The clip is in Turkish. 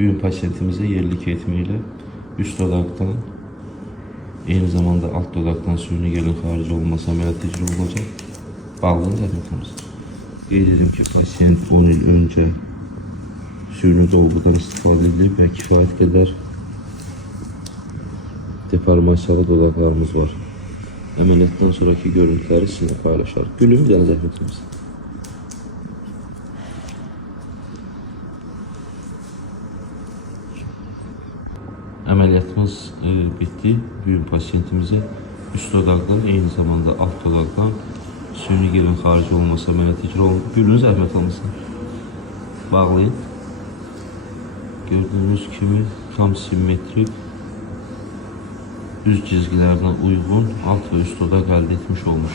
Bugün pasiyentimize yerlik etmeyle üst dodaktan, aynı zamanda alt dodaktan suyunu gelin harici olmasa ameliyat icra olacak. Bağlı zahmetimiz. Qeyd edim ki, pasiyent 10 il önce suyunu dolgudan istifade edilib ve kifayet kadar deformasyalı dodaklarımız var. Ameliyattan sonraki görüntüleri sizinle paylaşar. Gülüm, gəlin zəhmətimiz. Ameliyatımız bitti. Bugün pasiyentimize üst dodaktan, aynı zamanda alt dodaktan suyunu gelin harici olmasa ameliyat icra olundu. Gülün, zəhmət olmasın. Bağlayın. Gördüğünüz kimi tam simmetrik, düz çizgilerden uygun alt ve üst dodak elde etmiş olmuş.